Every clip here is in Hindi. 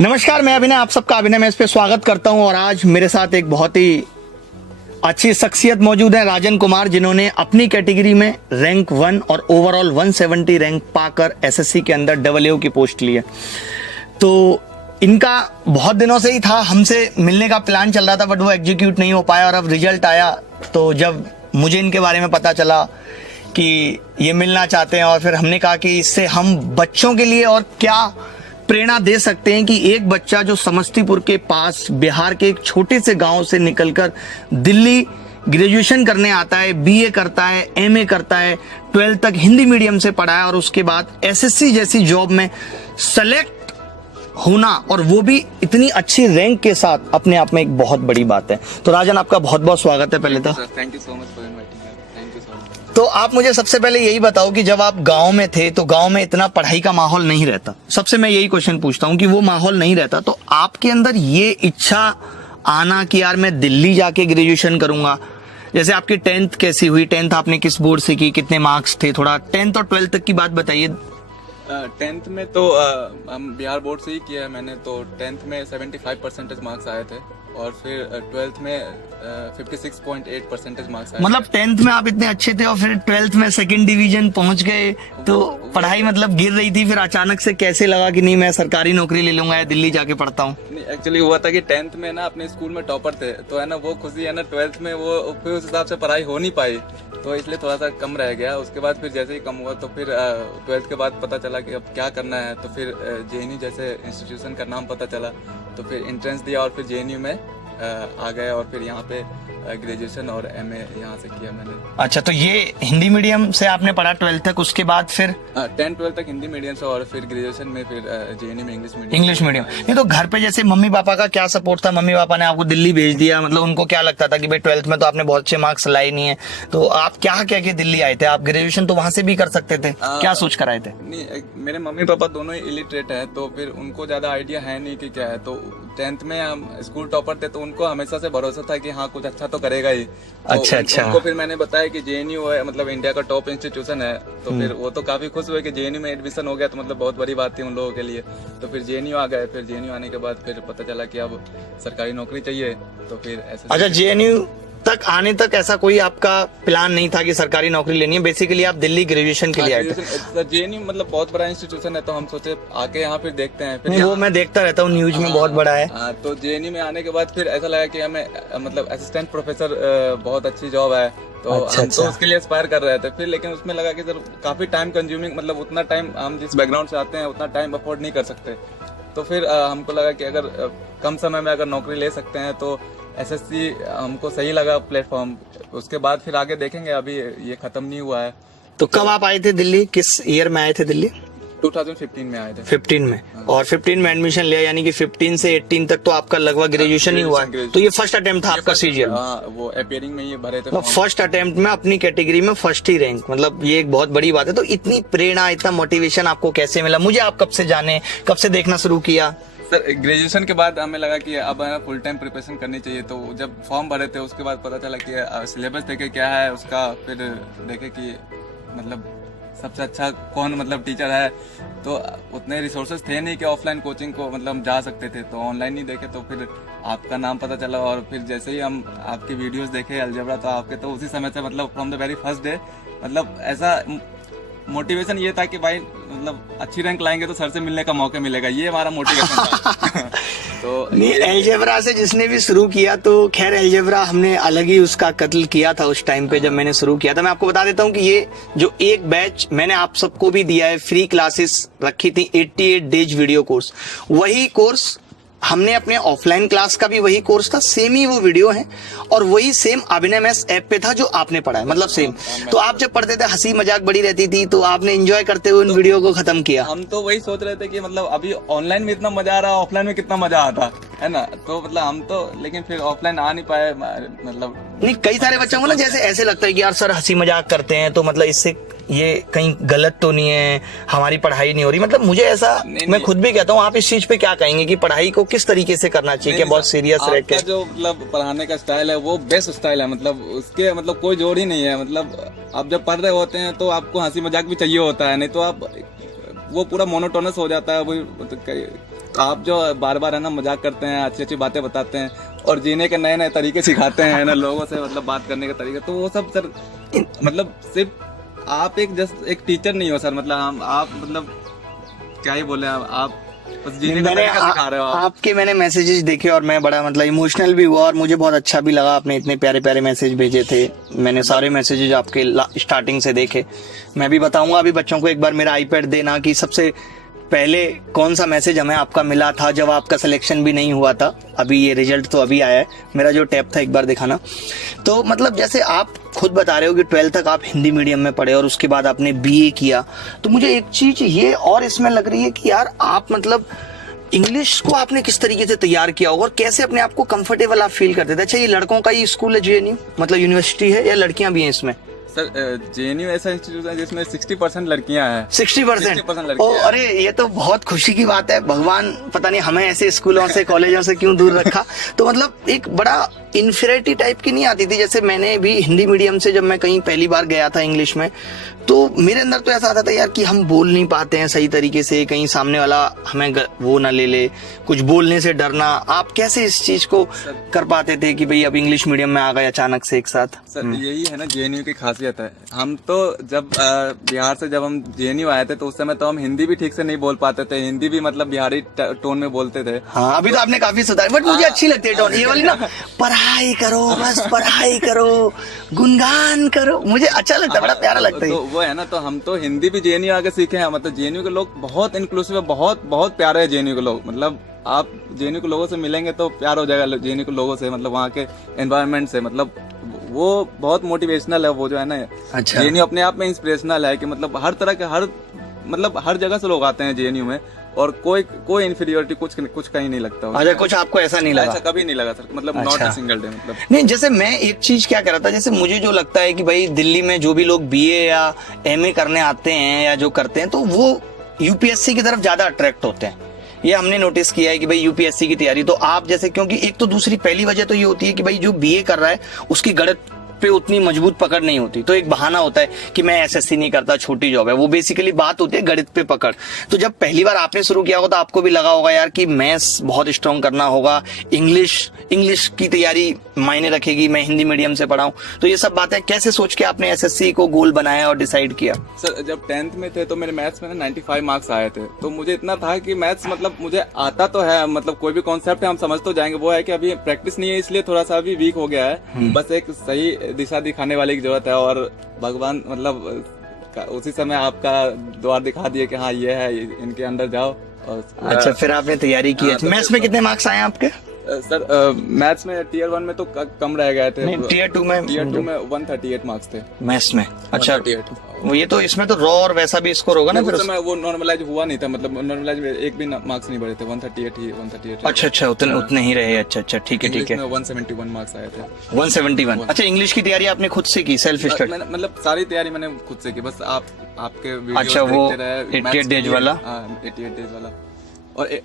नमस्कार, मैं अभिनय, आप सबका अभिनय में इस पे स्वागत करता हूं। और आज मेरे साथ एक बहुत ही अच्छी शख्सियत मौजूद है, राजन कुमार, जिन्होंने अपनी कैटेगरी में रैंक 1 और ओवरऑल 170 रैंक पाकर एसएससी के अंदर AA की पोस्ट ली है। तो इनका बहुत दिनों से ही था, हमसे मिलने का प्लान चल रहा था, बट वो एग्जीक्यूट नहीं हो पाया। और अब रिजल्ट आया तो जब मुझे इनके बारे में पता चला कि ये मिलना चाहते हैं, और फिर हमने कहा कि इससे हम बच्चों के लिए और क्या प्रेरणा दे सकते हैं कि एक बच्चा जो समस्तीपुर के पास बिहार के एक छोटे से गांव से निकलकर दिल्ली ग्रेजुएशन करने आता है, बीए करता है, एमए करता है, 12th तक हिंदी मीडियम से पढ़ा है, और उसके बाद एसएससी जैसी जॉब में सेलेक्ट होना, और वो भी इतनी अच्छी रैंक के साथ, अपने आप में एक बहुत बड़ी बात है। तो राजन, आपका बहुत बहुत स्वागत है। पहले तो thank you so much for inviting me. Thank you so much. तो आप मुझे सबसे पहले यही बताओ कि जब आप गांव में थे तो गांव में इतना पढ़ाई का माहौल नहीं रहता। सबसे मैं यही क्वेश्चन पूछता हूं कि वो माहौल नहीं रहता, तो आपके अंदर ये इच्छा आना कि यार मैं दिल्ली जाके ग्रेजुएशन करूंगा, जैसे आपकी 10th कैसी हुई? 10th आपने किस बोर्ड से की, कितने मार्क्स थे? थोड़ा 10th और 12th तक की बात बताइए। 10th में तो हम बिहार बोर्ड से ही किया है मैंने, तो 10th में 75% मार्क्स आए थे, और फिर 12th में 56.8% मार्क्स आए। मतलब 10th में आप इतने अच्छे थे और फिर 12th में 2nd डिवीजन पहुंच गए, तो पढ़ाई मतलब गिर रही थी, फिर अचानक से कैसे लगा कि नहीं मैं सरकारी नौकरी ले लूंगा या दिल्ली जाके पढ़ता हूँ? नहीं, एक्चुअली हुआ था कि 10th में ना अपने स्कूल में टॉपर थे, तो है ना वो खुशी है ना, 12th में वो फिर उस हिसाब से पढ़ाई हो नहीं पाई, तो इसलिए थोड़ा सा कम रह गया। उसके बाद फिर जैसे ही कम हुआ तो फिर 12th के बाद पता चला कि अब क्या करना है, तो फिर जेएनयू जैसे इंस्टीट्यूशन का नाम पता चला, तो फिर एंट्रेंस दिया और फिर जेएनयू में आ गए, और फिर यहाँ पे ग्रेजुएशन और एमए यहाँ से किया मैंने। अच्छा, तो ये हिंदी मीडियम से आपने पढ़ा 12th तक, उसके बाद फिर 10-12 तक हिंदी मीडियम से, और फिर ग्रेजुएशन में फिर जेएनयू में इंग्लिश मीडियम। नहीं, तो घर पे जैसे मम्मी पापा का क्या सपोर्ट था? मम्मी पापा ने आपको दिल्ली भेज दिया, मतलब उनको क्या लगता था कि भाई 12th में तो आपने बहुत अच्छे मार्क्स लाए नहीं है, तो आप क्या क्या के दिल्ली आए थे? आप ग्रेजुएशन तो वहां से भी कर सकते थे, क्या सोच कर आए थे? नहीं, मेरे मम्मी पापा दोनों ही इलिटरेट है, तो फिर उनको ज्यादा आइडिया है नहीं कि क्या है। तो 10th में हम स्कूल टॉपर थे, तो उनको हमेशा से भरोसा था कि हाँ कुछ अच्छा तो करेगा ही। तो अच्छा। उनको फिर मैंने बताया कि जेएनयू है, मतलब इंडिया का टॉप इंस्टीट्यूशन है, तो फिर वो तो काफी खुश हुए कि जेएनयू में एडमिशन हो गया, तो मतलब बहुत बड़ी बात थी उन लोगों के लिए। तो फिर जेएनयू आ गए, फिर जेएनयू आने के बाद फिर पता चला कि अब सरकारी नौकरी चाहिए, तो फिर ऐसे। अच्छा, जेएनयू तक आने तक ऐसा कोई आपका प्लान नहीं था कि सरकारी नौकरी लेनी है? बेसिकली आप दिल्ली ग्रेजुएशन के लिए आए थे? जेएनयू मतलब बहुत बड़ा इंस्टीट्यूशन है, तो हम सोचे आके यहाँ फिर देखते हैं। फिर वो मैं देखता रहता हूँ न्यूज में, बहुत बड़ा है। तो जेएनयू में आने के बाद फिर ऐसा लगा कि हमें मतलब असिस्टेंट प्रोफेसर बहुत अच्छी जॉब है, तो हम तो उसके लिए एस्पायर कर रहे थे। फिर लेकिन उसमें लगा कि सर काफी टाइम कंज्यूमिंग, मतलब उतना टाइम हम जिस बैकग्राउंड से आते हैं उतना टाइम अफोर्ड नहीं कर सकते। तो फिर हमको लगा कि अगर कम समय में अगर नौकरी ले सकते हैं तो एसएससी हमको सही लगा प्लेटफॉर्म। उसके बाद फिर आगे देखेंगे, अभी ये खत्म नहीं हुआ है। तो कब आप आए थे दिल्ली? किस ईयर में आए थे दिल्ली? 2015 में आए थे। 15 में, और 15 में एडमिशन लिया, यानी कि 15 से 18 तक तो आपका लगभग ग्रेजुएशन ही हुआ है। तो ये फर्स्ट अटेम्प्ट था आपका सीजीएल? वो अपीयरिंग में ये भरे थे। फर्स्ट अटेम्प्ट में अपनी कैटेगरी में फर्स्ट ही रैंक, मतलब ये एक बहुत बड़ी बात है। तो इतनी प्रेरणा, इतना मोटिवेशन आपको कैसे मिला? मुझे आप कब से जाने, कब से देखना शुरू किया? सर ग्रेजुएशन के बाद हमें लगा कि अब फुल टाइम प्रिपरेशन करनी चाहिए, तो जब फॉर्म भरे थे उसके बाद पता चला कि सिलेबस देखे क्या है उसका, फिर देखे कि मतलब सबसे अच्छा कौन मतलब टीचर है, तो उतने रिसोर्सेज थे नहीं कि ऑफलाइन कोचिंग को मतलब हम जा सकते थे, तो ऑनलाइन ही देखे, तो फिर आपका नाम पता चला, और फिर जैसे ही हम आपकी वीडियोस देखे अलजेब्रा, तो आपके तो उसी समय से मतलब from the very first day मतलब ऐसा मोटिवेशन ये था कि भाई मतलब अच्छी रैंक लाएंगे तो सर से मिलने का मौका मिलेगा, ये हमारा मोटिवेशन था। तो नहीं, अलजेब्रा से जिसने भी शुरू किया, तो खैर अलजेब्रा हमने अलग ही उसका कत्ल किया था उस टाइम पे जब मैंने शुरू किया था। मैं आपको बता देता हूँ कि ये जो एक बैच मैंने आप सबको भी दिया है, फ्री क्लासेस रखी थी, 88 डेज वीडियो कोर्स, वही कोर्स हमने अपने ऑफलाइन क्लास का भी वही कोर्स था, सेम ही वो वीडियो है, और वही सेम अभिनय मैथ्स ऐप पे था जो आपने पढ़ा है, मतलब सेम। तो आप जब पढ़ते थे हंसी मजाक बड़ी रहती थी, तो आपने एंजॉय करते हुए उन वीडियो को खत्म किया। हम तो वही सोच रहे थे कि मतलब अभी ऑनलाइन में इतना मजा आ रहा है, ऑफलाइन में कितना मजा आता है ना, तो मतलब हम तो लेकिन फिर ऑफलाइन आ नहीं पाए, मतलब नहीं, कई सारे बच्चों को ना जैसे ऐसे लगता है कि यार सर हंसी मजाक करते हैं, तो मतलब इससे ये कहीं गलत तो नहीं है, हमारी पढ़ाई नहीं हो रही, मतलब मुझे ऐसा मैं खुद भी कहता हूँ। आप इस चीज पे क्या कहेंगे कि पढ़ाई को किस तरीके से करना चाहिए? क्या बहुत सीरियस रह के जो मतलब पढ़ाने का स्टाइल है वो बेस्ट स्टाइल है, मतलब उसके मतलब कोई जोड़ ही नहीं है। मतलब आप जब पढ़ रहे होते हैं तो आपको हंसी मजाक भी चाहिए होता है, नहीं तो आप वो पूरा मोनोटोनस हो जाता है। तो आप जो बार बार है ना मजाक करते हैं, अच्छी अच्छी बातें बताते हैं और जीने के नए नए तरीके सिखाते हैं ना लोगों से, मतलब बात करने का तरीका, तो वो सब सर मतलब सिर्फ आप एक जस्ट एक टीचर नहीं हो सर, मतलब आप मतलब क्या ही बोले, आप बस जीने का तरीका सिखा रहे हो आप। आपके मैंने मैसेजेस देखे और मैं बड़ा मतलब इमोशनल भी हुआ और मुझे बहुत अच्छा भी लगा। आपने इतने प्यारे प्यारे मैसेज भेजे थे, मैंने सारे मैसेजेस आपके स्टार्टिंग से देखे। मैं भी बताऊंगा अभी बच्चों को, एक बार मेरा आईपैड देना कि सबसे पहले कौन सा मैसेज हमें आपका मिला था जब आपका सिलेक्शन भी नहीं हुआ था। अभी ये रिजल्ट तो अभी आया है, मेरा जो टैब था एक बार दिखाना। तो मतलब जैसे आप खुद बता रहे हो कि 12th तक आप हिंदी मीडियम में पढ़े और उसके बाद आपने बीए किया, तो मुझे एक चीज ये और इसमें लग रही है कि यार आप मतलब इंग्लिश को आपने किस तरीके से तैयार किया होगा और कैसे अपने आप को कंफर्टेबल आप फील करते थे। अच्छा, ये लड़कों का ही स्कूल है जेएनयू, मतलब यूनिवर्सिटी है, या लड़कियां भी हैं इसमें? सर जेएनयू ऐसा इंस्टीट्यूट है जिसमें 60% लड़कियां हैं। 60%? लड़कियां। ओ अरे, ये तो बहुत खुशी की बात है। भगवान पता नहीं हमें ऐसे स्कूलों से कॉलेजों से क्यों दूर रखा। तो मतलब एक बड़ा इन्फीरियरिटी टाइप की नहीं आती थी? जैसे मैंने भी हिंदी मीडियम से जब मैं कहीं पहली बार गया था इंग्लिश में, तो मेरे अंदर तो ऐसा आता था यार कि हम बोल नहीं पाते हैं सही तरीके से, कहीं सामने वाला हमें वो ना ले ले, कुछ बोलने से डरना। आप कैसे इस चीज को कर पाते थे कि भाई अब इंग्लिश मीडियम में आ गए अचानक से एक साथ? सर यही है ना जेएनयू की खासियत है। हम तो जब बिहार से जब हम जेएनयू आए थे तो उस समय तो हम हिंदी भी ठीक से नहीं बोल पाते थे, हिंदी भी मतलब बिहारी टोन में बोलते थे। हाँ, अभी तो आपने काफी सुधार, बट मुझे अच्छी लगती है टोन ये वाली ना, पढ़ाई करो बस पढ़ाई करो, गुणगान करो, मुझे अच्छा लगता है, बड़ा प्यारा लगता है। तो वो है ना, तो हम तो हिंदी भी जेएनयू आके सीखे हैं। मतलब जेएनयू के लोग बहुत इंक्लूसिव है, बहुत बहुत प्यारे है जेएनयू के लोग। मतलब आप जेएनयू के लोगों से मिलेंगे तो प्यार हो जाएगा जेएनयू के लोगों से, मतलब वहाँ के एनवायरनमेंट से। मतलब वो बहुत मोटिवेशनल है वो जो है ना। अच्छा। जेएनयू अपने आप में इंस्पिरेशनल है कि मतलब हर तरह के हर जगह से लोग आते हैं जेएनयू में और कोई इन्फीरियोरिटी कुछ कहीं नहीं लगता। अच्छा, कुछ आपको ऐसा नहीं लगा? ऐसा कभी नहीं लगा सर, मतलब नॉट अ सिंगल डे। मतलब नहीं, जैसे मैं एक चीज क्या कर रहा था, जैसे मुझे जो लगता है कि भाई दिल्ली में जो भी लोग बीए या एमए करने आते हैं या जो करते हैं, तो वो यूपीएससी की तरफ ज्यादा अट्रैक्ट होते हैं। ये हमने नोटिस किया है कि भाई यूपीएससी की तैयारी, तो आप जैसे, क्योंकि एक तो दूसरी पहली वजह तो ये होती है कि भाई जो बीए कर रहा है उसकी गणित पे उतनी मजबूत पकड़ नहीं होती, तो एक बहाना होता है कि मैं एसएससी नहीं करता, छोटी जॉब है। वो बेसिकली बात होती है गणित पे पकड़। तो जब पहली बार आपने शुरू किया होगा तो आपको भी लगा होगा यार कि मैथ्स बहुत स्ट्रॉन्ग करना होगा, इंग्लिश की तैयारी मायने रखेगी, मैं हिंदी मीडियम से पढ़ा हूं। तो ये सब बातें कैसे सोच के आपने एसएससी को गोल बनाया और डिसाइड किया? सर जब 10th में थे तो मेरे मैथ्स में 95 मार्क्स आए थे, तो मुझे इतना था कि मैथ्स मतलब मुझे आता तो है, मतलब कोई भी कॉन्सेप्ट है हम समझ तो जाएंगे, वो है कि अभी प्रैक्टिस नहीं है इसलिए थोड़ा सा अभी वीक हो गया है। बस एक सही दिशा दिखाने वाले की जरूरत है और भगवान मतलब उसी समय आपका द्वार दिखा दिए कि हाँ ये है, इनके अंदर जाओ। और अच्छा, फिर आपने तैयारी की। तो मैथ्स में कितने मार्क्स आए आपके? सर मैथ्स में टियर 1 में तो कम रह गए थे। टियर 2 में 138 मार्क्स थे मैथ्स में। अच्छा, 138। वो ये तो इसमें तो रॉ और वैसा भी स्कोर होगा ना फिर? उस समय वो नॉर्मलाइज हुआ नहीं था, मतलब नॉर्मलाइज में एक भी मार्क्स नहीं बढ़े थे, 138 अच्छा, उतने ही रहे। अच्छा, ठीक है। 171 मार्क्स आए थे। 171। अच्छा, इंग्लिश की तैयारी आपने खुद से की, सेल्फ स्टडी? मतलब सारी तैयारी मैंने खुद से की, बस आपके वीडियो अच्छा, वो देखते रहे। 88 डेज वाला? 88 डेज वाला।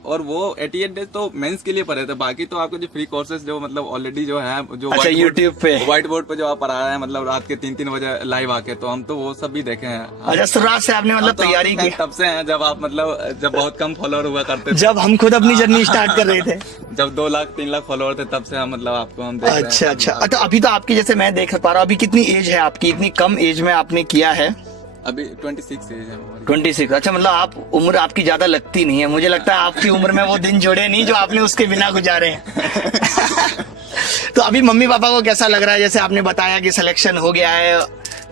और वो 88 डेज तो मेंस के लिए पढ़े थे, बाकी तो आपको जो फ्री कोर्सेज जो मतलब ऑलरेडी जो है, जो अच्छा यूट्यूब पे व्हाइट बोर्ड पे जो आप पढ़ा रहे हैं, मतलब रात के 3-3 बजे लाइव आके, तो हम तो वो सब भी देखे हैं। अच्छा, शुरुआत से आपने मतलब तैयारी की? तब से हैं जब आप मतलब जब बहुत कम फॉलोअर हुआ करते थे, जब हम खुद अपनी जर्नी स्टार्ट कर रहे थे, जब 2 लाख 3 लाख फॉलोअर थे, तब से हम मतलब आपको हम देख रहे हैं। अच्छा। तो अभी तो आपकी, जैसे मैं देख पा रहा हूँ, अभी कितनी एज है आपकी? इतनी कम एज में आपने किया है? अभी 26 एज है। 26। अच्छा, मतलब आप उम्र आपकी ज्यादा लगती नहीं है। मुझे लगता है आपकी उम्र में वो दिन जुड़े नहीं जो आपने उसके बिना गुजारे हैं। तो अभी मम्मी पापा को कैसा लग रहा है? जैसे आपने बताया कि सिलेक्शन हो गया है,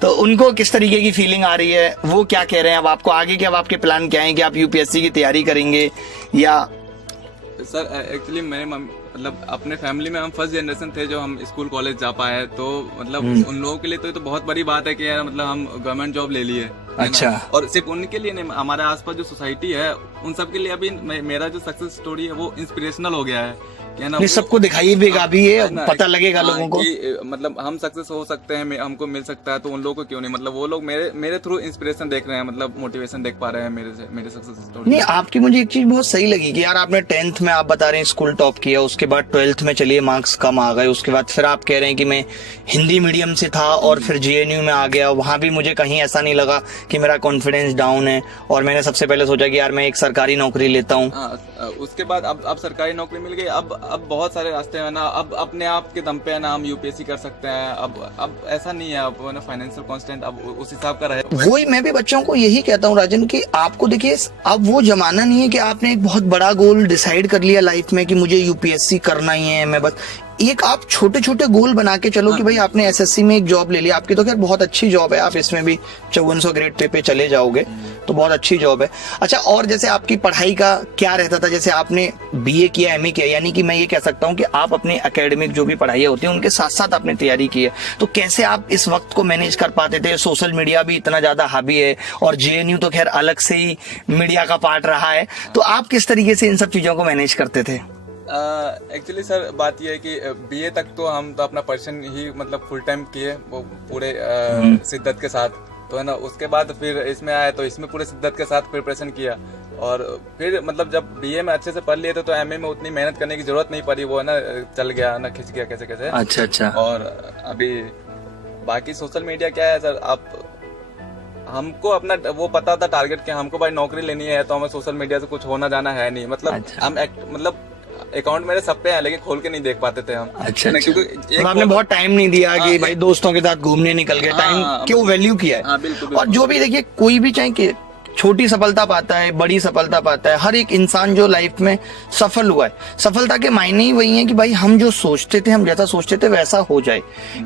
तो उनको किस तरीके की फीलिंग आ रही है? वो क्या कह रहे हैं अब आपको आगे के? अब आपके प्लान क्या है कि आप यूपीएससी की तैयारी करेंगे या? सर एक्चुअली मेरे मतलब अपने फैमिली में हम फर्स्ट जनरेशन थे जो हम स्कूल कॉलेज जा पाए, तो मतलब उन लोगों के लिए तो बहुत बड़ी बात है कि यार मतलब हम गवर्नमेंट जॉब ले लिए। अच्छा। और सिर्फ उनके लिए नहीं, हमारे आसपास जो सोसाइटी है उन सब के लिए अभी मेरा जो सक्सेस स्टोरी है वो इंस्पिरेशनल हो गया है। ये सबको दिखाइएगा भी, ये पता लगेगा लोगों को कि मतलब हम सक्सेस हो सकते हैं, हमको मिल सकता है, तो उन लोगों को क्यों नहीं? मतलब वो लोग मेरे थ्रू इंस्पिरेशन देख रहे हैं, मतलब मोटिवेशन देख पा रहे हैं मेरे सक्सेस स्टोरी। नहीं, आपकी मुझे एक चीज बहुत सही लगी कि यार आपने 10th में आप बता रहे हैं स्कूल टॉप किया, उसके उसके बाद 12th में चलिए मार्क्स कम आ गए, उसके बाद फिर आप कह रहे हैं कि मैं हिंदी मीडियम से था और फिर जेएनयू में आ गया, वहां भी मुझे कहीं ऐसा नहीं लगा कि मेरा कॉन्फिडेंस डाउन है और मैंने सबसे पहले सोचा कि यार मैं एक सरकारी नौकरी लेता हूँ। उसके बाद अब सरकारी नौकरी मिल गई, अब बहुत सारे रास्ते हैं ना, अब अपने आप के दम पे है ना हम यूपीएससी कर सकते हैं। अब ऐसा नहीं है, अब ना फाइनेंशियल कांस्टेंट अब उस हिसाब का रहे। वही मैं भी बच्चों को यही कहता हूँ राजन कि आपको देखिए अब वो जमाना नहीं है कि आपने एक बहुत बड़ा गोल डिसाइड कर लिया लाइफ में कि मुझे यूपीएससी करना ही है, मैं बस एक आप छोटे छोटे गोल बना के चलो कि भाई आपने एसएससी में एक जॉब ले लिया, आपकी तो खैर बहुत अच्छी जॉब है, आप इसमें भी 5400 ग्रेड पे चले जाओगे तो बहुत अच्छी जॉब है। अच्छा, और जैसे आपकी पढ़ाई का क्या रहता था, जैसे आपने बीए किया, एमए किया, यानी कि मैं ये कह सकता हूँ कि आप अपने एकेडमिक जो भी पढ़ाई होती है उनके साथ साथ आपने तैयारी की है, तो कैसे आप इस वक्त को मैनेज कर पाते थे? सोशल मीडिया भी इतना ज्यादा हावी है और जेएनयू तो खैर अलग से ही मीडिया का पार्ट रहा है, तो आप किस तरीके से इन सब चीजों को मैनेज करते थे? एक्चुअली सर बात यह है कि बीए तक तो हम तो अपना पर्सन ही मतलब फुल टाइम किए वो पूरे शिद्दत के साथ, तो है ना। उसके बाद फिर इसमें आए तो इसमें पूरे शिद्दत के साथ प्रिपरेशन किया, और फिर मतलब जब बीए में अच्छे से पढ़ लिए थे तो एमए में उतनी मेहनत करने की जरूरत नहीं पड़ी, वो है ना चल गया ना, खिंच गया कैसे कैसे। अच्छा अच्छा। और अभी बाकी सोशल मीडिया क्या है सर, आप हमको अपना वो पता था टारगेट कि हमको भाई नौकरी लेनी है तो हमें सोशल मीडिया से कुछ होना जाना है नहीं, मतलब अच्छा। हम मतलब अकाउंट मेरे सब पे हैं लेकिन खोल के नहीं देख पाते थे हम। अच्छा, क्योंकि तो आपने बहुत टाइम नहीं दिया कि भाई दोस्तों के साथ घूमने निकल गए, टाइम क्यों वैल्यू किया है। बिल्कुल। और जो भी देखिए कोई भी चाहे कि छोटी सफलता पाता है, बड़ी सफलता पाता है, हर एक इंसान जो लाइफ में सफल हुआ है, सफलता के मायने ही वही है कि भाई हम जो सोचते थे, हम जैसा सोचते थे वैसा हो जाए।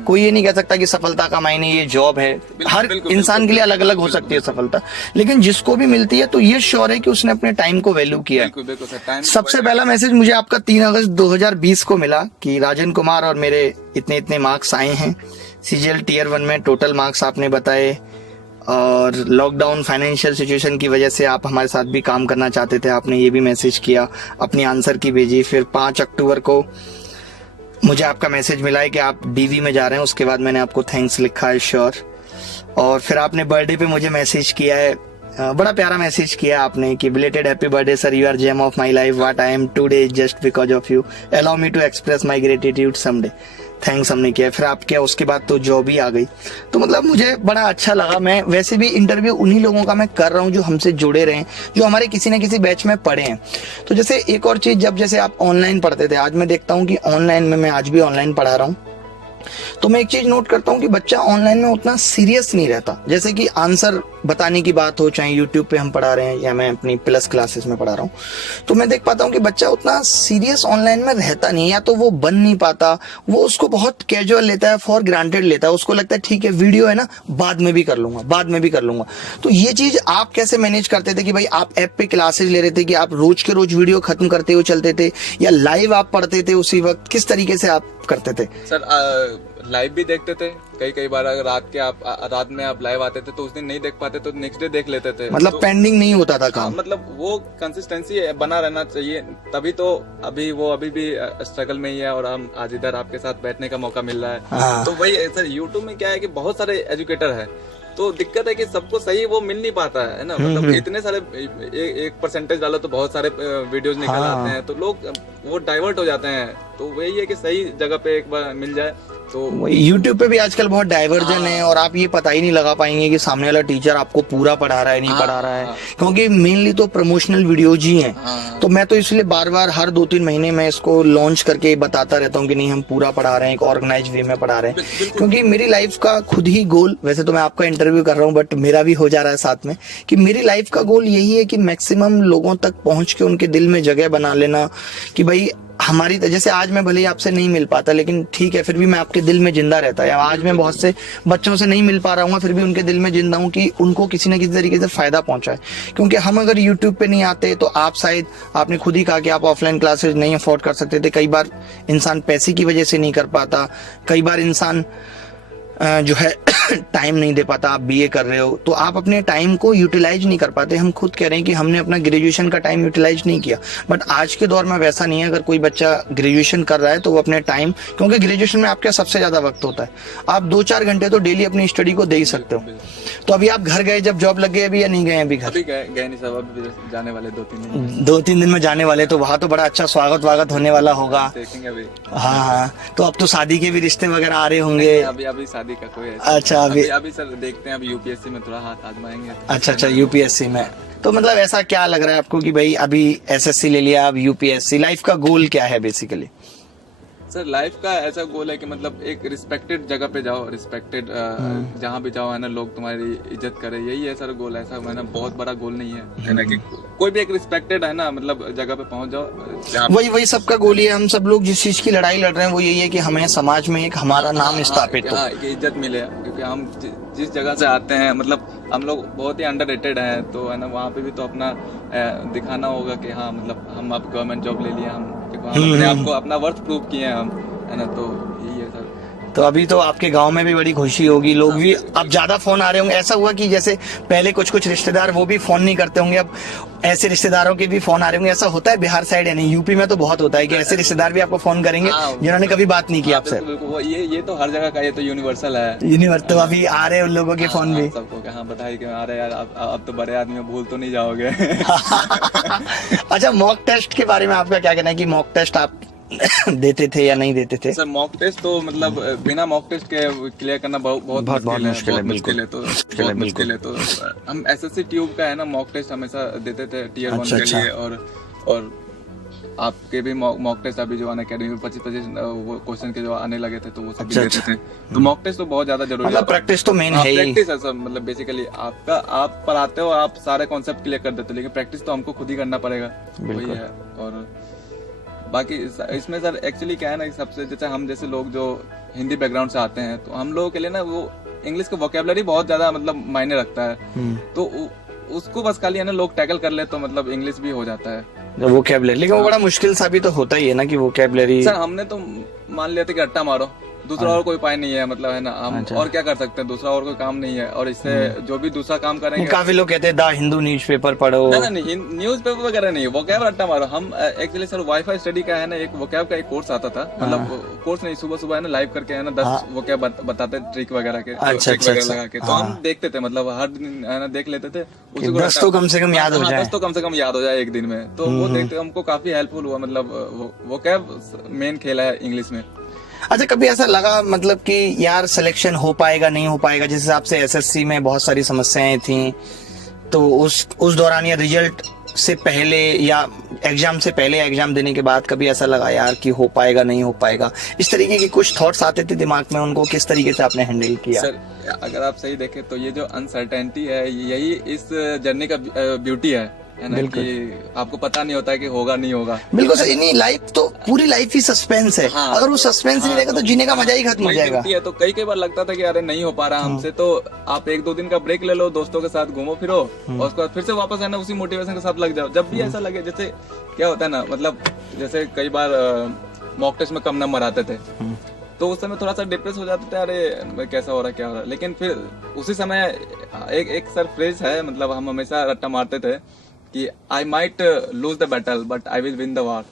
कोई ये नहीं कह सकता कि सफलता का मायने ये जॉब है, हर इंसान के लिए अलग अलग हो सकती है सफलता, लेकिन जिसको भी मिलती है तो ये श्योर है कि उसने अपने टाइम को वैल्यू किया है। सबसे पहला मैसेज मुझे आपका 3 अगस्त 2020 को मिला कि राजन कुमार और मेरे इतने इतने मार्क्स आए हैं सीजीएल टीयर 1 में, टोटल मार्क्स आपने बताए, और लॉकडाउन फाइनेंशियल सिचुएशन की वजह से आप हमारे साथ भी काम करना चाहते थे, आपने ये भी मैसेज किया, अपनी आंसर की भेजी। फिर 5 अक्टूबर को मुझे आपका मैसेज मिला है कि आप डीवी में जा रहे हैं, उसके बाद मैंने आपको थैंक्स लिखा है श्योर। और फिर आपने बर्थडे पे मुझे मैसेज किया है, बड़ा प्यारा मैसेज किया आपने कि belated happy birthday sir, you are gem of my life, what I am today just because of you, allow me to express my gratitude someday, thanks हमने किया। फिर आप क्या, उसके बाद तो जॉब ही आ गई। तो मतलब मुझे बड़ा अच्छा लगा। मैं वैसे भी इंटरव्यू उन्हीं लोगों का मैं कर रहा हूँ जो हमसे जुड़े रहे, जो हमारे किसी न किसी बैच में पढ़े हैं। तो जैसे एक और चीज, जब जैसे आप ऑनलाइन पढ़ते थे, आज मैं देखता हूँ कि ऑनलाइन में, मैं आज भी ऑनलाइन पढ़ा रहा हूँ, तो मैं एक चीज नोट करता हूँ कि बच्चा ऑनलाइन में उतना सीरियस नहीं रहता। जैसे कि आंसर बताने की बात हो, चाहे यूट्यूब पे हम पढ़ा रहे हैं या मैं अपनी प्लस क्लासेस में पढ़ा रहा हूँ, तो मैं देख पाता हूँ कि बच्चा उतना सीरियस ऑनलाइन में रहता नहीं, या तो वो बन नहीं पाता, वो उसको बहुत कैजुअल लेता है, फॉर ग्रांटेड लेता है, उसको लगता है ठीक है वीडियो है ना, बाद में भी कर लूंगा, बाद में भी कर लूंगा। तो ये चीज आप कैसे मैनेज करते थे कि भाई आप ऐप पे क्लासेस ले रहे थे कि आप रोज के रोज वीडियो खत्म करते हुए चलते थे, या लाइव आप पढ़ते थे उसी वक्त, किस तरीके से आप करते थे? सर लाइव भी देखते थे, कई बार अगर रात में आप लाइव आते थे तो उस दिन नहीं देख पाते तो नेक्स्ट डे देख लेते थे, मतलब तो, पेंडिंग नहीं होता था काम। मतलब वो कंसिस्टेंसी बना रहना चाहिए, तभी तो अभी भी स्ट्रगल में ही है और हम आज इधर आपके साथ बैठने का मौका मिल रहा है। तो वही सर, यूट्यूब में क्या है कि बहुत सारे एजुकेटर है, तो दिक्कत है कि सबको सही वो मिल नहीं पाता है ना, मतलब इतने सारे एक परसेंटेज डालो तो बहुत सारे वीडियोस निकल आते हैं, तो लोग वो डाइवर्ट हो जाते हैं। तो वही है कि सही जगह पे एक बार मिल जाए तो। यूट्यूब पे भी आजकल बहुत डाइवर्जन है, और आप ये पता ही नहीं लगा पाएंगे कि सामने वाला टीचर आपको पूरा पढ़ा रहा है नहीं पढ़ा रहा है, क्योंकि मेनली तो प्रमोशनल वीडियोज ही हैं। तो मैं तो इसलिए बार बार हर 2-3 महीने में इसको लॉन्च करके बताता रहता हूँ कि नहीं हम पूरा पढ़ा रहे हैं, एक ऑर्गेनाइज वे में पढ़ा रहे हैं, क्योंकि मेरी लाइफ का खुद ही गोल, वैसे तो मैं आपका इंटरव्यू कर रहा हूँ बट मेरा भी हो जा रहा है साथ में, कि मेरी लाइफ का गोल यही है कि मैक्सिमम लोगों तक पहुंच के उनके दिल में जगह बना लेना कि भाई हमारी, जैसे आज मैं भले ही आपसे नहीं मिल पाता लेकिन ठीक है, फिर भी मैं आपके दिल में जिंदा रहता है। आज मैं बहुत से बच्चों से नहीं मिल पा रहा हूँ, फिर भी उनके दिल में जिंदा हूँ कि उनको किसी न किसी तरीके से फायदा पहुंचाए। क्योंकि हम अगर यूट्यूब पे नहीं आते तो आप शायद, आपने खुद ही कहा कि आप ऑफलाइन क्लासेस नहीं अफोर्ड कर सकते थे, कई बार इंसान पैसे की वजह से नहीं कर पाता, कई बार इंसान जो है टाइम नहीं दे पाता, आप बीए कर रहे हो तो आप अपने टाइम को यूटिलाइज नहीं कर पाते। हम खुद कह रहे हैं कि हमने अपना ग्रेजुएशन का टाइम यूटिलाइज नहीं किया, बट आज के दौर में वैसा नहीं है। अगर कोई बच्चा ग्रेजुएशन कर रहा है तो वो अपने टाइम, क्योंकि ग्रेजुएशन में आपके सबसे ज्यादा वक्त होता है, आप 2-4 घंटे तो डेली अपनी स्टडी को दे ही सकते हो। तो अभी आप घर गए, जब जॉब लग गई अभी या नहीं गए अभी घर? अभी गए नहीं सब, अभी जाने वाले 2-3 दिन। 2-3 दिन में जाने वाले, तो वहां तो बड़ा अच्छा स्वागत वागत होने वाला होगा। देखेंगे अभी। हाँ, तो अब तो शादी के भी रिश्ते वगैरह आ रहे होंगे। अभी शादी का कोई ऐसा अच्छा, अभी सर देखते हैं, अभी यूपीएससी में थोड़ा हाथ आजमाएंगे। अच्छा, यूपीएससी में। तो मतलब ऐसा क्या लग रहा है आपको कि भाई अभी एसएससी ले लिया, अब यूपीएससी, लाइफ का गोल क्या है बेसिकली? सर लाइफ का ऐसा गोल है कि मतलब एक रिस्पेक्टेड जगह पे जाओ, रिस्पेक्टेड जहाँ भी जाओ है ना, लोग तुम्हारी इज्जत करे, यही है सर गोल। ऐसा है ना, बहुत बड़ा गोल नहीं है ना, कि कोई भी एक रिस्पेक्टेड है ना, मतलब जगह पे पहुंच जाओ। वही सबका गोल ही है। हम सब लोग जिस चीज की लड़ाई लड़ रहे हैं वो यही है कि हमें समाज में एक हमारा नाम स्थापित हो, कि इज्जत मिले, क्योंकि हम जिस जगह से आते हैं, मतलब हम लोग बहुत ही अंडररेटेड हैं, तो है ना, वहाँ पे भी तो अपना दिखाना होगा कि हाँ, मतलब हम अब गवर्नमेंट जॉब ले लिया, हम अपने आप को अपना वर्थ प्रूव किए हैं हम, है ना, तो यही है सर। तो अभी तो आपके गांव में भी बड़ी खुशी होगी, लोग भी अब ज्यादा फोन आ रहे होंगे। ऐसा हुआ कि जैसे पहले कुछ रिश्तेदार वो भी फोन नहीं करते होंगे, अब ऐसे रिश्तेदारों के भी फोन आ रहे होंगे। ऐसा होता है बिहार साइड या नहीं? यूपी में तो बहुत होता है कि ऐसे रिश्तेदार भी आपको फोन करेंगे जिन्होंने कभी बात नहीं की आपसे। ये तो हर जगह का, ये तो यूनिवर्सल है। यूनिवर्सल। तो अभी आ रहे हैं उन लोगों के फोन भी सबको, हाँ बधाई के आ रहे यार, अब तो बड़े आदमी भूल तो नहीं जाओगे। अच्छा, मॉक टेस्ट के बारे में आपका क्या कहना है कि मॉक टेस्ट आप देते थे या नहीं देते थे? सर मॉक टेस्ट तो मतलब बिना मॉक टेस्ट के क्लियर करना बहुत मुश्किल है, मुश्किल है। तो हम एसएससी ट्यूब का है ना, मॉक टेस्ट हमेशा देते थे टियर 1 के लिए, और आपके भी मॉक टेस्ट अभी जो अनअकैडमी में 25 क्वेश्चन के जो आने लगे थे, तो वो सब भी देते थे। तो मॉक टेस्ट तो बहुत ज्यादा जरूरी है, मतलब प्रैक्टिस तो मेन है ही। प्रैक्टिस है सर, मतलब बेसिकली आप पढ़ाते हो, आप सारे कॉन्सेप्ट क्लियर कर देते हो, लेकिन प्रैक्टिस तो हमको खुद ही करना पड़ेगा, वही है। और बाकी इसमें सर एक्चुअली क्या है ना, सबसे जैसे हम जैसे लोग जो हिंदी बैकग्राउंड से आते हैं, तो हम लोगों के लिए ना वो इंग्लिश का वोकैबुलरी बहुत ज्यादा मतलब मायने रखता है, तो उसको बस खाली है ना लोग टैकल कर ले तो मतलब इंग्लिश भी हो जाता है वोकैबुलरी। लेकिन वो बड़ा मुश्किल सा भी तो होता ही है ना कि वोकैबुलरी। सर हमने तो मान लिया था कि अट्टा मारो, दूसरा और कोई उपाय नहीं है, मतलब है ना, हम और क्या कर सकते हैं, दूसरा और कोई काम नहीं है, और इससे जो भी दूसरा काम करेंगे। काफी लोग कहते हैं द हिंदू न्यूज़पेपर पढ़ो। नहीं, न्यूज़पेपर वगैरह नहीं, वोकैब रट्टा मारो। हम एक्चुअली सर वाईफाई स्टडी का है ना, एक वोकैब का एक कोर्स आता था, मतलब कोर्स नहीं, सुबह है ना लाइव करके है ना 10 वोकैब बताते ट्रिक वगैरह के, ट्रिक वगैरह लगा के, तो हम देखते थे, मतलब हर दिन है ना देख लेते थे, उसको 10 तो कम से कम याद हो जाए, 10 तो कम से कम याद हो जाए एक दिन में। तो वो देखते हमको काफी हेल्पफुल हुआ, मतलब वोकैब मेन खेला है इंग्लिश में। अच्छा, कभी ऐसा लगा मतलब कि यार सिलेक्शन हो पाएगा नहीं हो पाएगा? जिस हिसाब से एसएससी में बहुत सारी समस्याएं थी, तो उस दौरान या रिजल्ट से पहले या एग्जाम से पहले या एग्जाम देने के बाद कभी ऐसा लगा यार कि हो पाएगा नहीं हो पाएगा? इस तरीके के कुछ थॉट्स आते थे दिमाग में, उनको किस तरीके से आपने हैंडल किया? सर अगर आप सही देखें तो ये जो अनसर्टेनिटी है, यही इस जर्नी का ब्यूटी है ना, कि आपको पता नहीं होता है कि होगा नहीं होगा। बिल्कुल सही। नहीं, लाइफ तो पूरी लाइफ ही सस्पेंस है। हाँ, अगर वो सस्पेंस नहीं रहेगा तो जीने का मजा ही खत्म हो जाएगा। तो कई बार लगता था कि अरे नहीं हो पा रहा हमसे, तो आप 1-2 दिन का ब्रेक ले लो, दोस्तों के साथ घूमो फिरो, और उसके बाद फिर से वापस है ना उसी मोटिवेशन के साथ लग जाओ। जब भी ऐसा लगे, जैसे क्या होता है ना, मतलब जैसे कई बार मॉक टेस्ट में कम नंबर आते थे, तो उस समय थोड़ा सा डिप्रेस हो जाते थे, अरे कैसा हो रहा है क्या हो रहा है। लेकिन फिर उसी समय एक सर फ्रेज है, मतलब हम हमेशा रट्टा मारते थे कि I might lose the battle but I will win the war.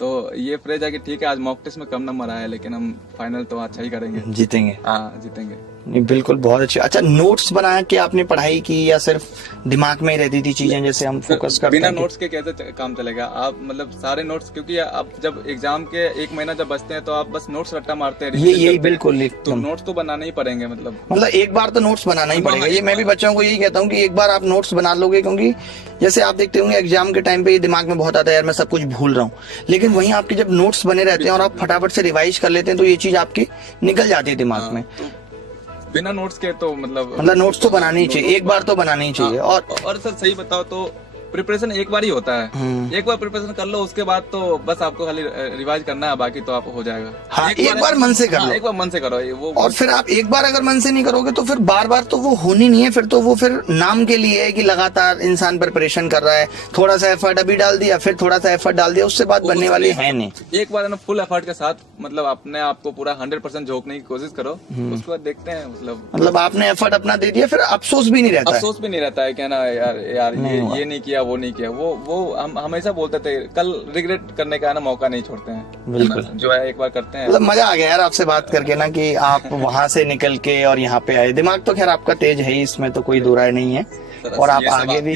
तो ये फ्रेज है कि ठीक है आज मॉक टेस्ट में कम नंबर आया, लेकिन हम फाइनल तो अच्छा ही करेंगे, जीतेंगे। हाँ जीतेंगे। नहीं, बिल्कुल बहुत अच्छे। अच्छा, नोट्स बना के आपने पढ़ाई की या सिर्फ दिमाग में ही रहती थी चीजें, जैसे हम फोकस करते हैं? बिना नोट्स के कैसे काम चलेगा? आप मतलब सारे नोट्स, क्योंकि आप जब एग्जाम के 1 महीना जब बचते हैं तो आप बस नोट्स रट्टा मारते हैं। यही बिल्कुल, तो नोट्स तो बनाना ही पड़ेंगे, मतलब एक बार तो नोट्स बनाना ही पड़ेगा। ये मैं भी बच्चों को यही कहता हूँ कि एक बार आप नोट्स बना लोगे, क्योंकि जैसे आप देखते होंगे एग्जाम के टाइम पे ये दिमाग में बहुत आता है यार मैं सब कुछ भूल रहा हूँ, लेकिन वहीं आपके जब नोट्स बने रहते हैं और आप फटाफट से रिवाइज कर लेते हैं तो ये चीज आपकी निकल जाती है दिमाग में। बिना नोट्स के तो मतलब नोट्स तो बनाने ही चाहिए, एक बार तो बनाने ही चाहिए। और सर सही बताओ तो प्रिपरेशन एक बार ही होता है, एक बार प्रिपरेशन कर लो, उसके बाद तो बस आपको खाली रिवाइज करना है, बाकी तो आप हो जाएगा। हाँ, एक बार मन से कर लो, एक बार मन से करो वो। और फिर आप एक बार अगर मन से नहीं करोगे तो फिर बार बार तो वो होनी नहीं है, फिर तो वो फिर नाम के लिए है कि लगातार इंसान प्रिपरेशन कर रहा है, थोड़ा सा एफर्ट अभी डाल दिया, फिर थोड़ा सा एफर्ट डाल दिया, उससे बात बनने वाली है नहीं। एक बार ना फुल एफर्ट के साथ मतलब अपने आप को पूरा 100% झोंकने की कोशिश करो, उसके बाद देखते हैं। मतलब आपने एफर्ट अपना दे दिया, फिर अफसोस भी नहीं रहता, अफसोस भी नहीं रहता है क्या ना यार ये नहीं किया, वो नहीं किया। वो हम हमेशा बोलते थे कल रिग्रेट करने का ना मौका नहीं छोड़ते हैं। बिल्कुल, जो है एक बार करते हैं। मतलब मजा आ गया यार आपसे बात करके ना, कि आप वहां से निकल के और यहाँ पे आए। दिमाग तो खैर आपका तेज है ही, इसमें तो कोई दो राय नहीं है, और आप आगे भी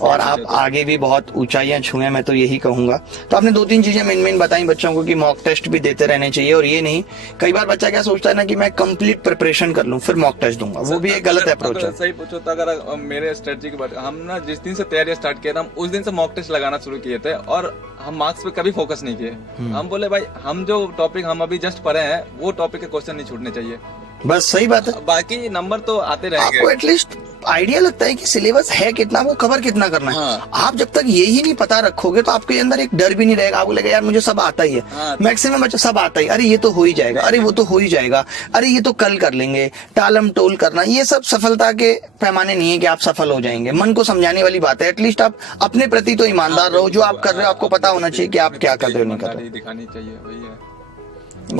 और आप आगे भी बहुत ऊंचाइयां छुए, मैं तो यही कहूंगा। तो आपने 2-3 चीजें मेन बताई बच्चों को कि मॉक टेस्ट भी देते रहने चाहिए, और ये नहीं, कई बार बच्चा क्या सोचता है ना कि मैं कंप्लीट प्रिपरेशन कर लूं फिर मॉक टेस्ट दूंगा, वो भी एक गलत अप्रोच है। सही पूछो तो अगर मेरे स्ट्रेटजी की बात, हम ना जिस दिन से तैयारी स्टार्ट किया था, हम उस दिन से मॉक टेस्ट लगाना शुरू किए थे, और हम मार्क्स पे कभी फोकस नहीं किए। हम बोले भाई हम जो टॉपिक हम अभी जस्ट पढ़े हैं वो टॉपिक के क्वेश्चन नहीं छूटने चाहिए, बस सही बात है। बाकी नंबर तो आते रहेंगे। आपको एटलीस्ट आइडिया लगता है कि सिलेबस है कितना, वो कवर कितना करना है। हाँ। आप जब तक ये ही नहीं पता रखोगे तो आपके अंदर एक डर भी नहीं रहेगा, आपको लगेगा यार मुझे सब आता ही है। हाँ। मैक्सिमम बच्चा सब आता ही, अरे ये तो हो ही जाएगा, अरे वो तो हो ही जाएगा, अरे ये तो कल कर लेंगे, टालम टोल करना, ये सब सफलता के पैमाने नहीं है कि आप सफल हो जाएंगे। मन को समझाने वाली बात है। एटलीस्ट आप अपने प्रति तो ईमानदार रहो, जो आप कर रहे हो आपको पता होना चाहिए कि आप क्या कर रहे हो, नहीं कर रहे हो, दिखानी चाहिए, वही है।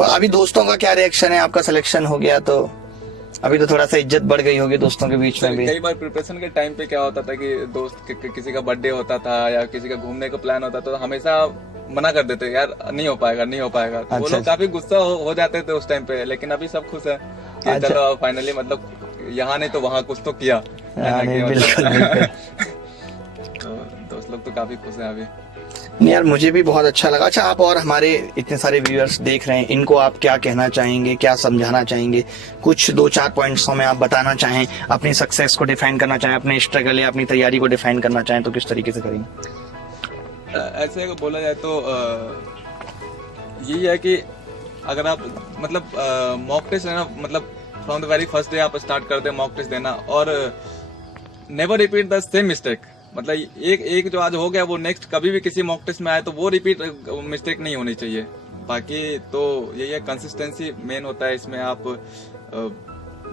अभी दोस्तों का क्या रिएक्शन है? आपका सिलेक्शन हो गया तो अभी तो थोड़ा सा इज्जत बढ़ गई होगी दोस्तों के बीच में भी। कई बार प्रिपरेशन के टाइम पे क्या होता था कि दोस्त किसी का बर्थडे होता था या किसी का घूमने का प्लान होता था, तो हमेशा मना कर देते यार नहीं हो पाएगा, नहीं हो पाएगा। तो वो लोग काफी गुस्सा हो जाते थे उस टाइम पे, लेकिन अभी सब खुश है कि चलो फाइनली मतलब यहाँ नहीं तो वहाँ कुछ तो किया। दोस्त लोग तो काफी खुश है अभी। नहीं यार, मुझे भी बहुत अच्छा लगा। अच्छा, आप और हमारे इतने सारे व्यूअर्स देख रहे हैं, इनको आप क्या कहना चाहेंगे, क्या समझाना चाहेंगे? कुछ 2-4 पॉइंट्स में आप बताना चाहें, अपनी सक्सेस को डिफाइन करना चाहें, अपने स्ट्रगल या अपनी तैयारी को डिफाइन करना चाहें, तो किस तरीके से करेंगे? ऐसे बोला जाए तो यही है कि अगर आप मतलब मॉक टेस्ट लेना, मतलब from the very first day आप स्टार्ट कर दे मॉक टेस्ट देना, और never repeat the same mistake. मतलब एक जो आज हो गया वो नेक्स्ट कभी भी किसी मॉक टेस्ट में आए तो वो रिपीट मिस्टेक नहीं होनी चाहिए। बाकी तो यही है, कंसिस्टेंसी मेन होता है इसमें। आप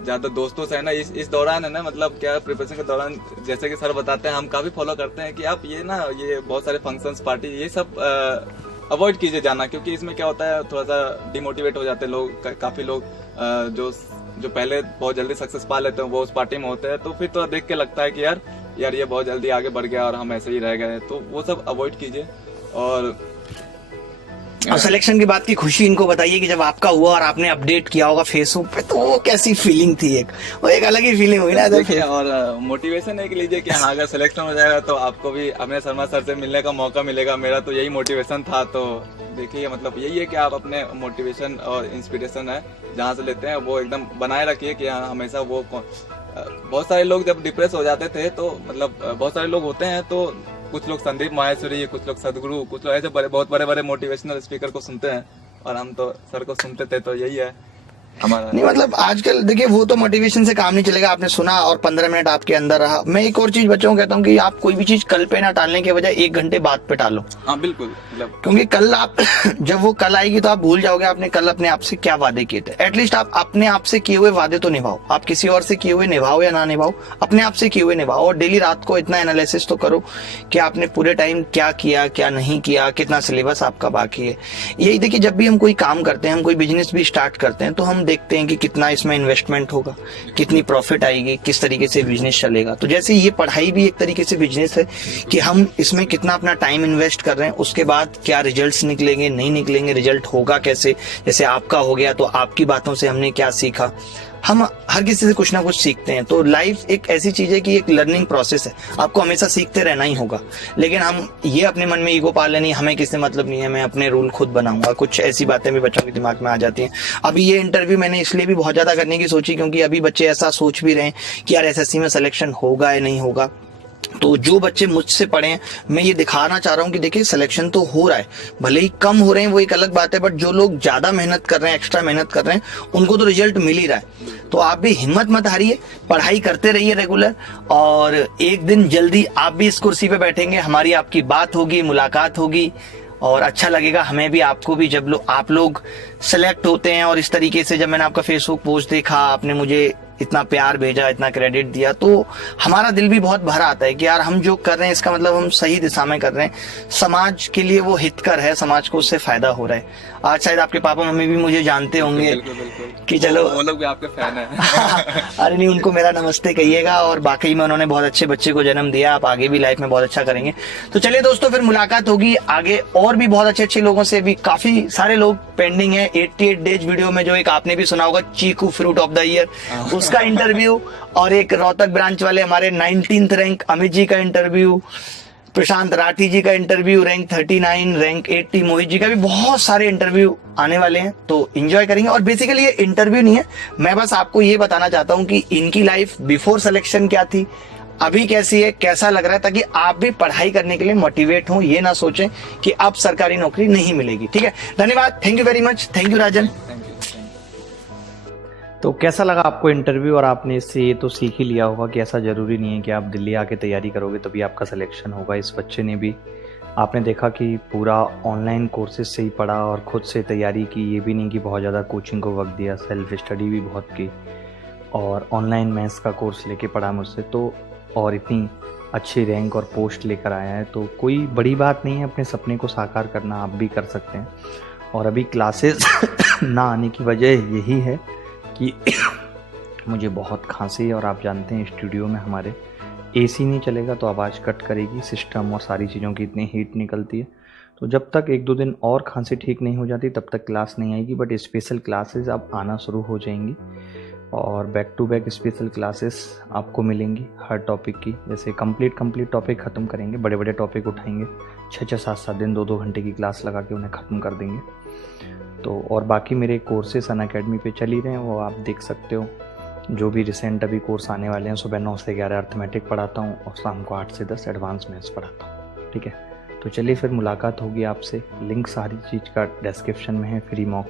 ज्यादा दोस्तों से है ना इस दौरान है ना, मतलब क्या प्रिपरेशन के दौरान जैसे कि सर बताते हैं, हम काफी फॉलो करते हैं कि आप ये ना ये बहुत सारे फंक्शंस पार्टी ये सब अवॉइड कीजिए जाना, क्योंकि इसमें क्या होता है थोड़ा सा डिमोटिवेट हो जाते हैं लोग। काफी लोग जो पहले बहुत जल्दी सक्सेस पा लेते हैं वो उस पार्टी में होते हैं, तो फिर तो देख के लगता है कि यार ये बहुत जल्दी आगे बढ़ गया और हम ऐसे ही रह गए। तो वो सब अवॉइड कीजिए। और सिलेक्शन के बाद की खुशी इनको बताइए कि जब आपका हुआ और आपने अपडेट किया होगा फेसबुक पे, तो वो कैसी फीलिंग थी? वो एक अलग ही फीलिंग हुई ना। देखिए, और मोटिवेशन एक लीजिए कि हाँ अगर सिलेक्शन हो जाएगा तो आपको भी अमित शर्मा सर से मिलने का मौका मिलेगा। मेरा तो यही मोटिवेशन था। तो देखिए, मतलब यही है कि आप अपने मोटिवेशन और इंस्पिरेशन है जहाँ से लेते हैं वो एकदम बनाए रखिए कि हाँ हमेशा वो। बहुत सारे लोग जब डिप्रेस हो जाते थे तो मतलब बहुत सारे लोग होते हैं, तो कुछ लोग संदीप माहेश्वरी, कुछ लोग सदगुरु, कुछ लोग ऐसे बहुत बड़े बड़े मोटिवेशनल स्पीकर को सुनते हैं, और हम तो सर को सुनते थे। तो यही है हमारा। नहीं मतलब आजकल देखिए वो तो मोटिवेशन से काम नहीं चलेगा। आपने सुना और 15 मिनट आपके अंदर रहा। मैं एक और चीज बच्चों को कहता हूँ कि आप कोई भी चीज कल पे ना टालने के बजाय 1 घंटे बाद पे टालो। हाँ बिल्कुल, क्योंकि कल आप जब वो कल आएगी तो आप भूल जाओगे आपने कल अपने आप से क्या वादे किए थे। एटलीस्ट आप अपने आप से किए हुए वादे तो निभाओ। आप किसी और से किए हुए निभाओ या ना निभाओ, अपने आप से किए हुए निभाओ। और डेली रात को इतना एनालिसिस तो करो कि आपने पूरे टाइम क्या किया, क्या नहीं किया, कितना सिलेबस आपका बाकी है। यही देखिए, जब भी हम कोई काम करते हैं, हम कोई बिजनेस भी स्टार्ट करते हैं, तो हम देखते हैं कि कितना इसमें इन्वेस्टमेंट होगा, कितनी प्रॉफिट आएगी, किस तरीके से बिजनेस चलेगा। तो जैसे ये पढ़ाई भी एक तरीके से बिजनेस है कि हम इसमें कितना अपना टाइम इन्वेस्ट कर रहे हैं, उसके बाद क्या रिजल्ट्स निकलेंगे, नहीं निकलेंगे, रिजल्ट होगा कैसे। जैसे आपका हो गया तो आपकी बातों से हमने क्या सीखा। हम हर किसी से कुछ ना कुछ सीखते हैं। तो लाइफ एक ऐसी चीज है कि एक लर्निंग प्रोसेस है, आपको हमेशा सीखते रहना ही होगा। लेकिन हम ये अपने मन में ईगो पाल लेनी, हमें किससे मतलब नहीं है, मैं अपने रूल खुद बनाऊंगा, कुछ ऐसी बातें भी बच्चों के दिमाग में आ जाती हैं। अभी ये इंटरव्यू मैंने इसलिए भी बहुत ज्यादा करने की सोची क्योंकि अभी बच्चे ऐसा सोच भी रहे हैं कि यार एसएससी में सिलेक्शन होगा या नहीं होगा। तो जो बच्चे मुझसे पढ़े हैं, मैं ये दिखाना चाह रहा हूँ कि देखिए सिलेक्शन तो हो रहा है, भले ही कम हो रहे हैं वो एक अलग बात है, बट जो लोग ज्यादा मेहनत कर रहे हैं, एक्स्ट्रा मेहनत कर रहे हैं, उनको तो रिजल्ट मिल ही रहा है। तो आप भी हिम्मत मत हारिए, पढ़ाई करते रहिए रेगुलर, और एक दिन जल्दी आप भी इस कुर्सी पे बैठेंगे, हमारी आपकी बात होगी, मुलाकात होगी, और अच्छा लगेगा हमें भी आपको भी जब आप लोग सेलेक्ट होते हैं। और इस तरीके से जब मैंने आपका फेसबुक पोस्ट देखा, आपने मुझे इतना प्यार भेजा, इतना क्रेडिट दिया, तो हमारा दिल भी बहुत भरा आता है कि यार हम जो कर रहे हैं इसका मतलब हम सही दिशा में कर रहे हैं, समाज के लिए वो हितकर है, समाज को उससे फायदा हो रहा है। आज शायद आपके पापा मम्मी भी मुझे जानते होंगे कि चलो वो लोग भी आपके फैन हैं। अरे नहीं, उनको मेरा नमस्ते कहिएगा, और बाकी में उन्होंने बहुत अच्छे बच्चे को जन्म दिया, आप आगे भी लाइफ में बहुत अच्छा करेंगे। तो चलिए दोस्तों, फिर मुलाकात होगी आगे और भी बहुत अच्छे अच्छे लोगों से। भी काफी सारे लोग पेंडिंग है 88 डेज वीडियो में, जो एक आपने भी सुना होगा चीकू फ्रूट ऑफ द ईयर, उसका इंटरव्यू, और एक रोहतक ब्रांच वाले हमारे 19th रैंक अमित जी का इंटरव्यू, प्रशांत राठी जी का interview rank 39, rank 80 Mohit ji का भी, बहुत सारे इंटरव्यू आने वाले हैं, तो एंजॉय करेंगे। और बेसिकली ये इंटरव्यू नहीं है, मैं बस आपको ये बताना चाहता हूँ कि इनकी लाइफ बिफोर सिलेक्शन क्या थी, अभी कैसी है, कैसा लग रहा है, ताकि आप भी पढ़ाई करने के लिए मोटिवेट हो, ये ना सोचें कि अब सरकारी नौकरी नहीं मिलेगी। ठीक है, धन्यवाद, thank you very much, thank you Rajan. Thank you. तो कैसा लगा आपको इंटरव्यू? और आपने इससे ये तो सीख ही लिया होगा कि ऐसा ज़रूरी नहीं है कि आप दिल्ली आके तैयारी करोगे तभी आपका सिलेक्शन होगा। इस बच्चे ने भी, आपने देखा कि पूरा ऑनलाइन कोर्सेज से ही पढ़ा और ख़ुद से तैयारी की, ये भी नहीं कि बहुत ज़्यादा कोचिंग को वक्त दिया, सेल्फ स्टडी भी बहुत की, और ऑनलाइन मैथ्स का कोर्स लेके पढ़ा मुझसे, तो और इतनी अच्छी रैंक और पोस्ट लेकर आया है। तो कोई बड़ी बात नहीं है अपने सपने को साकार करना, आप भी कर सकते हैं। और अभी क्लासेस ना आने की वजह यही है कि मुझे बहुत खांसी है, और आप जानते हैं स्टूडियो में हमारे एसी नहीं चलेगा तो आवाज़ कट करेगी, सिस्टम और सारी चीज़ों की इतनी हीट निकलती है। तो जब तक 1-2 दिन और खांसी ठीक नहीं हो जाती तब तक क्लास नहीं आएगी, बट स्पेशल क्लासेस अब आना शुरू हो जाएंगी, और back to back special classes आपको मिलेंगी हर टॉपिक की। जैसे कंप्लीट टॉपिक ख़त्म करेंगे, बड़े बड़े टॉपिक उठाएंगे, 6-6, 7-7 दिन 2-2 घंटे की क्लास लगा के उन्हें ख़त्म कर देंगे। तो और बाकी मेरे कोर्सेस अनअकैडमी पे चल ही रहे हैं, वो आप देख सकते हो। जो भी रिसेंट अभी कोर्स आने वाले हैं, सुबह 9 से 11 अर्थमेटिक पढ़ाता हूँ, और शाम को 8 से 10 एडवांस मैथ्स पढ़ाता हूँ। ठीक है, तो चलिए फिर मुलाकात होगी आपसे। लिंक सारी चीज़ का डिस्क्रिप्शन में है, फ्री मॉक